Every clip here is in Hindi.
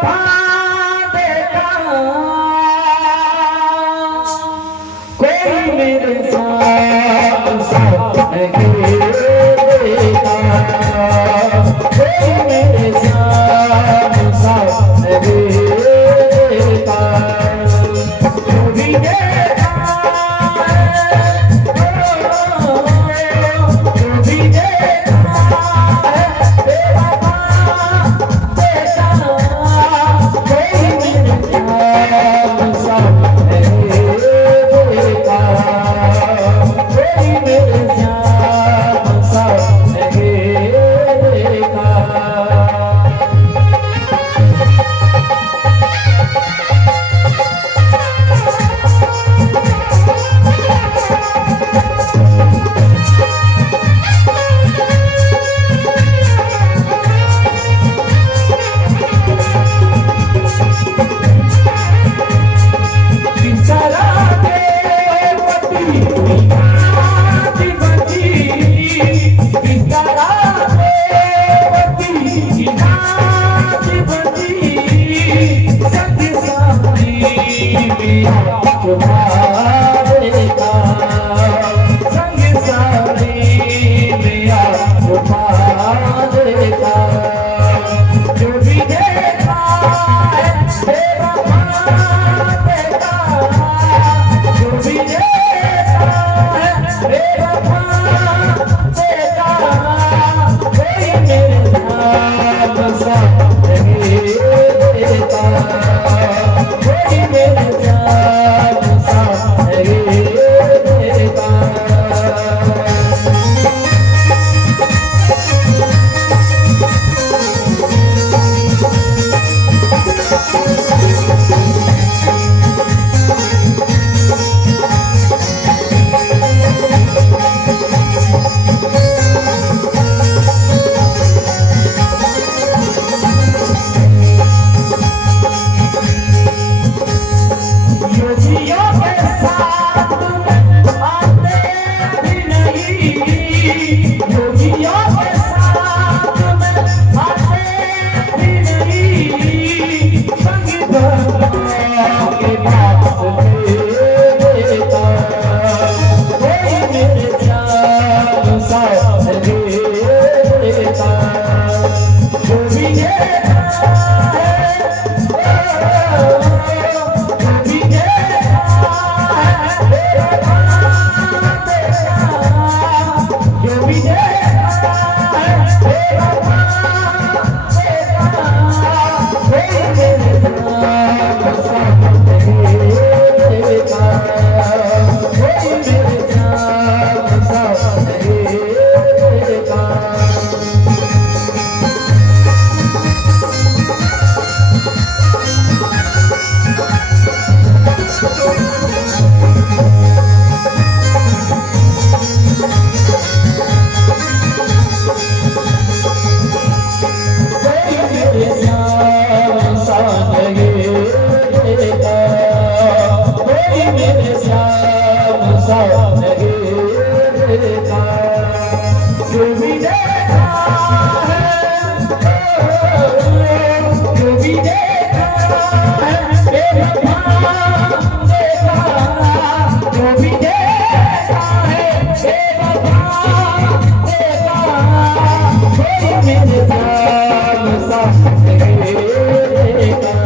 बेवफा देखा कोई मेरे साथ साथ नहीं देखा कोई मेरे साथ साथ नहीं देखा तू भी देखा तू भी देखा बेवफा देखा कोई मेरे साथ साथ नहीं देखा कोई मेरे साथ साथ नहीं देखा बिचारा बेपति बिना जीवती बिचारा बेपति बिना जीवती सत्य साथी मेरा तुम्हारे का संग साथी मेरा तुम्हारे का जो भी देखा है बेवफा देखा जो भी देखा है बेवफा देखा कोई मेरे साथ साथ नहीं देखा कोई मेरे साथ साथ नहीं देखा योगियों के साथ आते भी नहीं योगियों के साथ में आते भी नहीं संग के पास लेता कोई मेरे साथ साथ लेता जो भी देखा है जो भी देखा है बेवफा देखा जो भी देखा है बेवफा देखा कोई मेरे साथ साथ नहीं देखा कोई मेरे साथ साथ नहीं देखा कोई मेरे साथ साथ नहीं देखा कोई मेरे साथ साथ नहीं देखा जो भी देखा है जो भी देखा है बेवफा देखा जो भी देखा है बेवफा देखा कोई मेरे साथ साथ नहीं देखा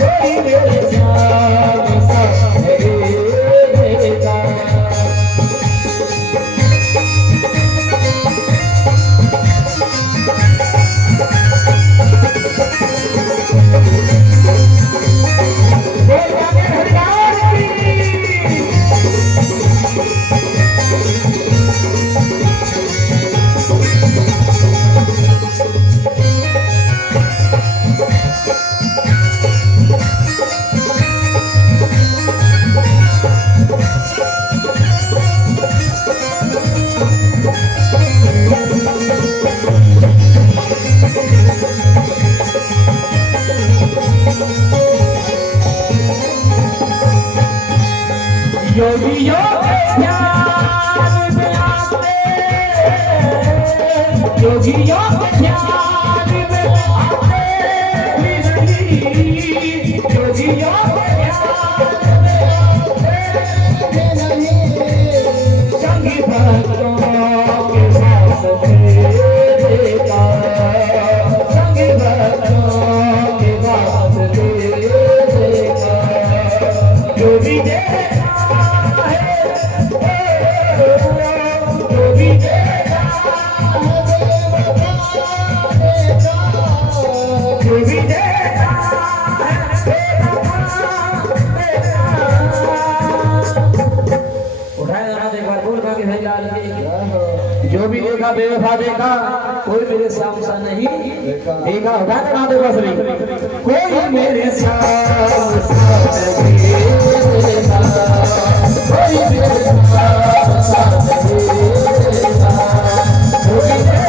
कोई मेरे साथ साथ नहीं देखा योगियों के ध्यान में आते योगियों के ध्यान में आते मेरे श्याम सा नहीं देखा होगा तो ना देखो सभी कोई मेरे श्याम सा नहीं देखा कोई मेरे श्याम सा नहीं देखा कोई देखा कोई देखा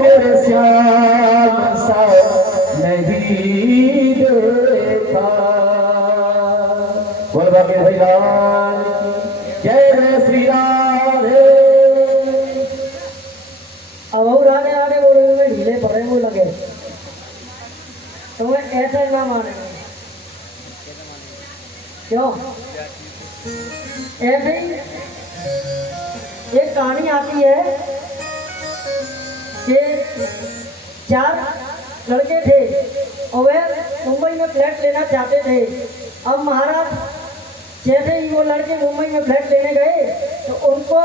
मेरे श्याम सा नहीं देखा। बोल बाबे भाई लाल जय श्री राधे। अब और आगे आगे बोलोगे में ढीले पड़े वो लगे तो मैं ऐसा ना मानेंगे क्यों ऐसे ही एक कहानी आती है कि 4 लड़के थे और वे मुंबई में फ्लैट लेना चाहते थे। अब महाराज जैसे ही वो लड़के मुंबई में फ्लैट लेने गए तो उनको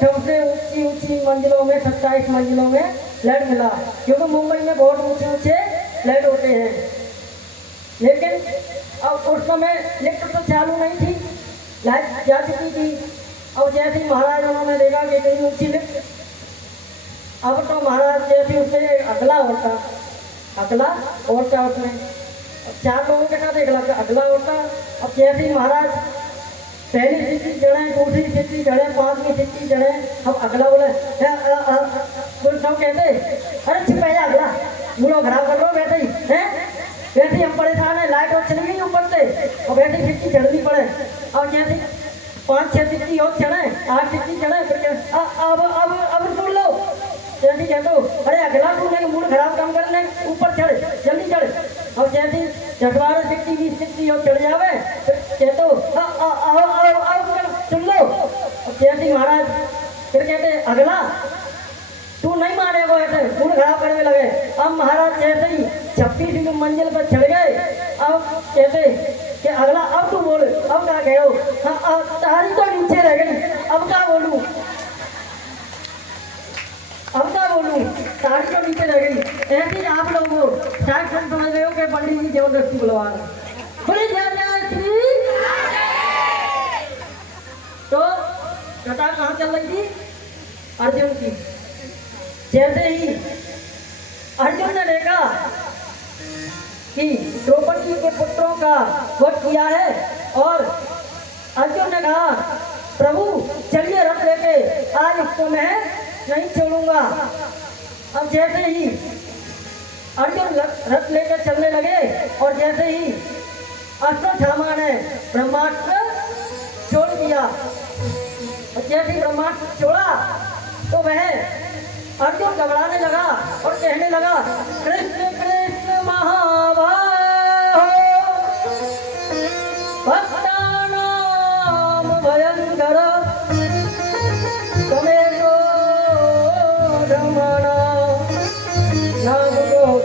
सबसे ऊंची ऊंची मंजिलों में 27 मंजिलों में फ्लैट मिला, क्योंकि मुंबई में बहुत ऊंचे ऊंचे फ्लैट होते हैं। लेकिन अब उस समय लिफ्ट तो चालू नहीं थी, लाइट जा चुकी थी। और जैसे ही महाराज उन्होंने देखा कि इतनी ऊंची लिफ्ट, अब तो महाराज जैसे उससे अगला होता उसमें 4 लोगों के साथ एक अगला होता। अब जैसे ही महाराज पहली सीटी चढ़े, दूसरी सीटी चढ़े, 5वीं सीटी चढ़े, अब अगला बोले सब कहते अरे छिपा जा अगला मुड़ो खराब कर लो वैसे ही है, वैसे ही हम परेशान है, लाइट और चल गई ऊपर से और वैसे ही सीटी चढ़नी पड़े। और जैसे 5-6 सीटी और चढ़े, 8 सीटी चढ़े, फिर अब सुन लो जल्दी कह दो अरे अगला तू नहीं मूड खराब काम करने ऊपर चढ़ जल्दी चढ़। और जैसे 10-12 सीटी 20 सीटी और चढ़ जावे फिर कह दो सुन लो। और जैसे महाराज फिर कहते अगला तू नहीं मानेगा ऐसे मूड खराब करने लगे। अब महाराज जैसे ही 26वीं मंजिल पर चढ़ गए, अब कहते कि अगला अब तू बोल, अब क्या कहो, तारी तो नीचे रह गई, अब क्या बोलूं तारी तो नीचे रह गई। ऐसे ही आप लोग शायद समझ रहे हो कि पंडित जी जबरदस्ती बुलवा रहे। बोले जय श्री। तो कथा कहाँ चल रही थी? अर्जुन की। जैसे ही अर्जुन ने देखा कि द्रौपदी के पुत्रों का वध किया है और अर्जुन ने कहा प्रभु चलिए रथ लेके आज इसको मैं नहीं छोड़ूंगा। अब जैसे ही अर्जुन रथ लेकर चलने लगे और जैसे ही अश्वत्थामा ने ब्रह्मास्त्र छोड़ दिया और जैसे ही ब्रह्मास्त्र छोड़ा तो वह अर्जुन घबराने लगा और कहने लगा कृष्ण कृष्ण महाबाहो भक्तानां भयंकर तमेको रमण नाम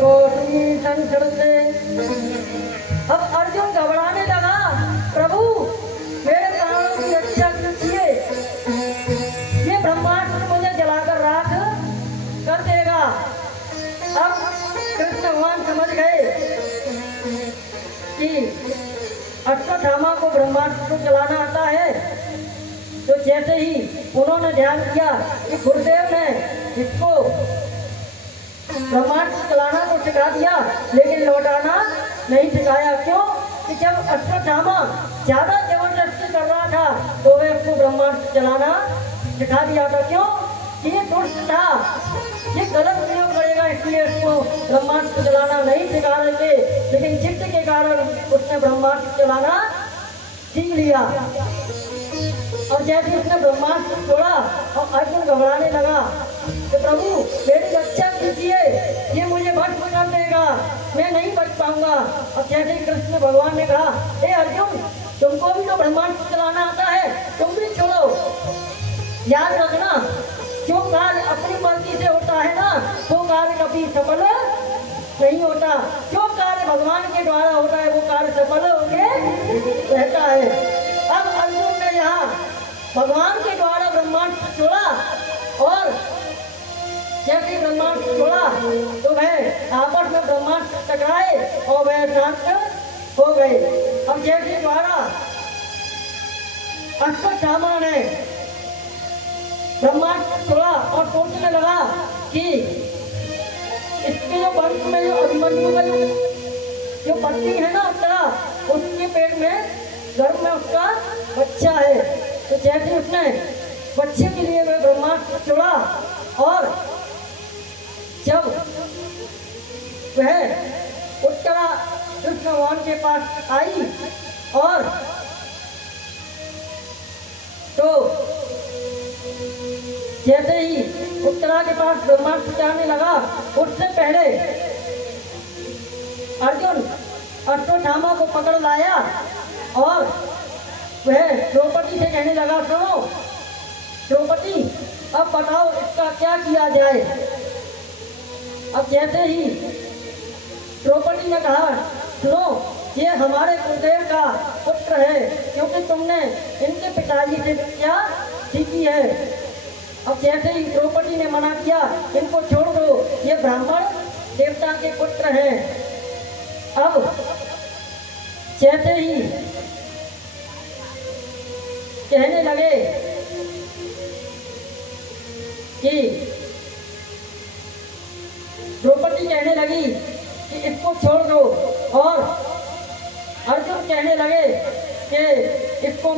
कोटि संकट से। अब अर्जुन घबराने लगा प्रभु मेरे प्राणों की रक्षा कीजिए, ये ब्रह्मास्त्र मुझे जलाकर राख कर देगा। अब कृष्ण भगवान समझ गए कि अश्वत्थामा को ब्रह्मास्त्र को चलाना आता है। तो जैसे ही उन्होंने ध्यान किया कि गुरुदेव ने इसको ब्रह्मास्त्र चलाना को सिखा दिया लेकिन लौटाना नहीं सिखाया। क्यों कि जब अश्वत्थामा ज्यादा जबरदस्ती कर रहा था तो वे उसको ब्रह्मास्त्र चलाना सिखा दिया था। क्यों कि ये दुष्ट था, ये गलत प्रयोग करेगा, इसलिए उसको ब्रह्मास्त्र चलाना नहीं सिखा रहे थे। लेकिन जिद के कारण उसने ब्रह्मास्त्र चलाना सीख लिया। और जैसे उसने ब्रह्मास्त्र छोड़ा और अर्जुन घबराने लगा तो प्रभु मेरी रक्षा कीजिए, ये मुझे भस्म कर देगा, मैं नहीं बच पाऊंगा। और जैसे ही कृष्ण भगवान ने कहा हे अर्जुन तुमको भी तो ब्रह्मास्त्र चलाना आता है, तुम भी छोड़ो। याद रखना जो काल अपनी मर्जी से कभी सफल नहीं होता। जो कार्य भगवान के द्वारा होता है वो कार्य सफल होके रहता है। अब अर्जुन ने यहाँ भगवान के द्वारा ब्रह्मांड छोड़ा और जैसे ब्रह्मांड छोड़ा तो वह आपस में ब्रह्मांड टकराए और वह शांत हो गए। अब जैसे द्वारा अश्वत्थामा ने ब्रह्मांड छोड़ा और सोचने लगा कि इसके जो वंश में जो अभिमन्यु का जो पत्नी है ना उसके पेट में गर्भ में उसका बच्चा है। तो जैसे उसने बच्चे के लिए वह ब्रह्मांड छोड़ा और जब वह उत्तरा कृष्ण भगवान के पास आई और तो जैसे ही उत्तरा के पास ब्रह्मांड जाने लगा उससे पहले अर्जुन अश्वत्थामा को पकड़ लाया और वह द्रौपदी से कहने लगा, सुनो द्रौपदी अब बताओ इसका क्या किया जाए। अब जैसे ही द्रौपदी ने कहा, सुनो ये हमारे कुलदेव का पुत्र है क्योंकि तुमने इनके पिताजी से क्या सीखी है। अब जैसे ही द्रौपदी ने मना किया, इनको छोड़ दो, ये ब्राह्मण देवता के पुत्र हैं। अब जैसे ही कहने लगे कि द्रौपदी कहने लगी कि इसको छोड़ दो और अर्जुन कहने लगे कि इसको